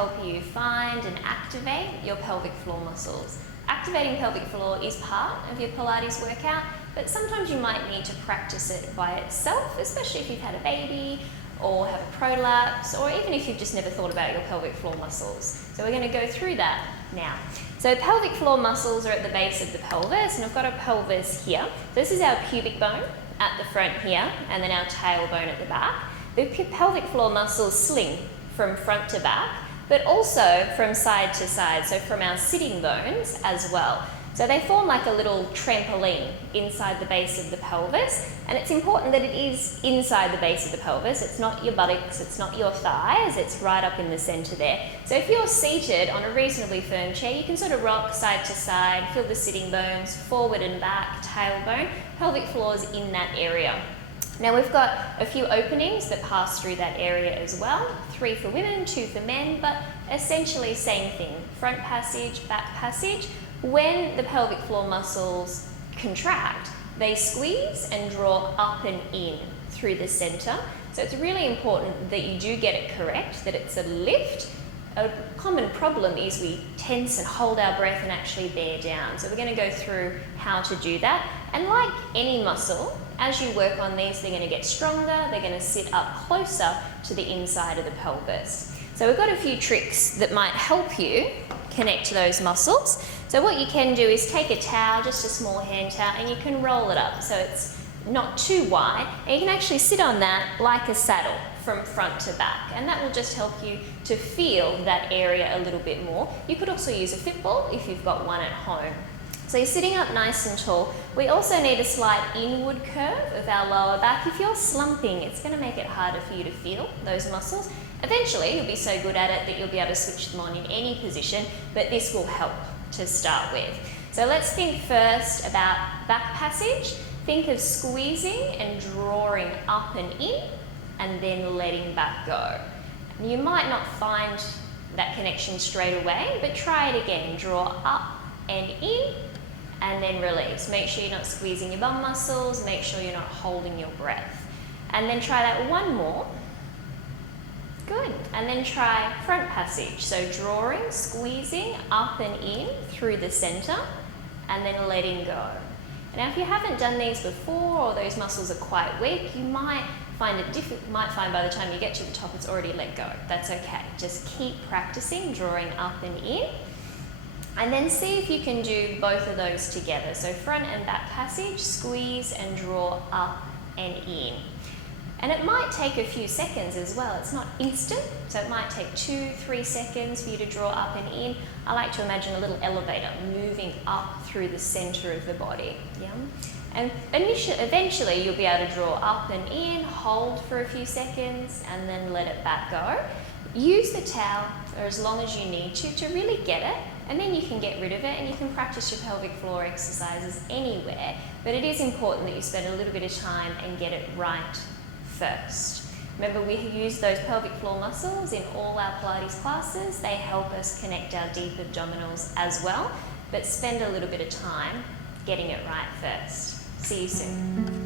help you find and activate your pelvic floor muscles. Activating pelvic floor is part of your Pilates workout, but sometimes you might need to practice it by itself, especially if you've had a baby or have a prolapse, or even if you've just never thought about your pelvic floor muscles. So we're going to go through that now. So pelvic floor muscles are at the base of the pelvis, and I've got a pelvis here. This is our pubic bone at the front here, and then our tailbone at the back. The pelvic floor muscles sling from front to back, but also from side to side, so from our sitting bones as well. So they form like a little trampoline inside the base of the pelvis, and it's important that it is inside the base of the pelvis. It's not your buttocks, it's not your thighs, it's right up in the center there. So if you're seated on a reasonably firm chair, you can sort of rock side to side, feel the sitting bones, forward and back, tailbone, pelvic floors in that area. Now we've got a few openings that pass through that area as well, 3 for women, 2 for men, but essentially same thing, front passage, back passage. When the pelvic floor muscles contract, they squeeze and draw up and in through the center. So it's really important that you do get it correct, that it's a lift. A common problem is we tense and hold our breath and actually bear down. So we're going to go through how to do that. And like any muscle, as you work on these, they're going to get stronger, they're going to sit up closer to the inside of the pelvis. So we've got a few tricks that might help you connect to those muscles. So what you can do is take a towel, just a small hand towel, and you can roll it up so it's not too wide, and you can actually sit on that like a saddle from front to back, and that will just help you to feel that area a little bit more. You could also use a fitball if you've got one at home. So you're sitting up nice and tall. We also need a slight inward curve of our lower back. If you're slumping, it's going to make it harder for you to feel those muscles. Eventually, you'll be so good at it that you'll be able to switch them on in any position, but this will help to start with. So let's think first about back passage. Think of squeezing and drawing up and in, and then letting back go. You might not find that connection straight away, but try it again. Draw up and in, and then release. Make sure you're not squeezing your bum muscles, make sure you're not holding your breath. And then try that one more. Good. And then try front passage. So drawing, squeezing up and in through the center, and then letting go. Now if you haven't done these before, or those muscles are quite weak, you might find it difficult. Might find by the time you get to the top it's already let go. That's okay. Just keep practicing drawing up and in. And then see if you can do both of those together. So front and back passage, squeeze and draw up and in. And it might take a few seconds as well. It's not instant, so it might take 2-3 seconds for you to draw up and in. I like to imagine a little elevator moving up through the center of the body. Yeah? And eventually you'll be able to draw up and in, hold for a few seconds, and then let it back go. Use the towel for as long as you need to really get it, and then you can get rid of it and you can practice your pelvic floor exercises anywhere. But it is important that you spend a little bit of time and get it right first. Remember, we use those pelvic floor muscles in all our Pilates classes. They help us connect our deep abdominals as well, but spend a little bit of time getting it right first. See you soon.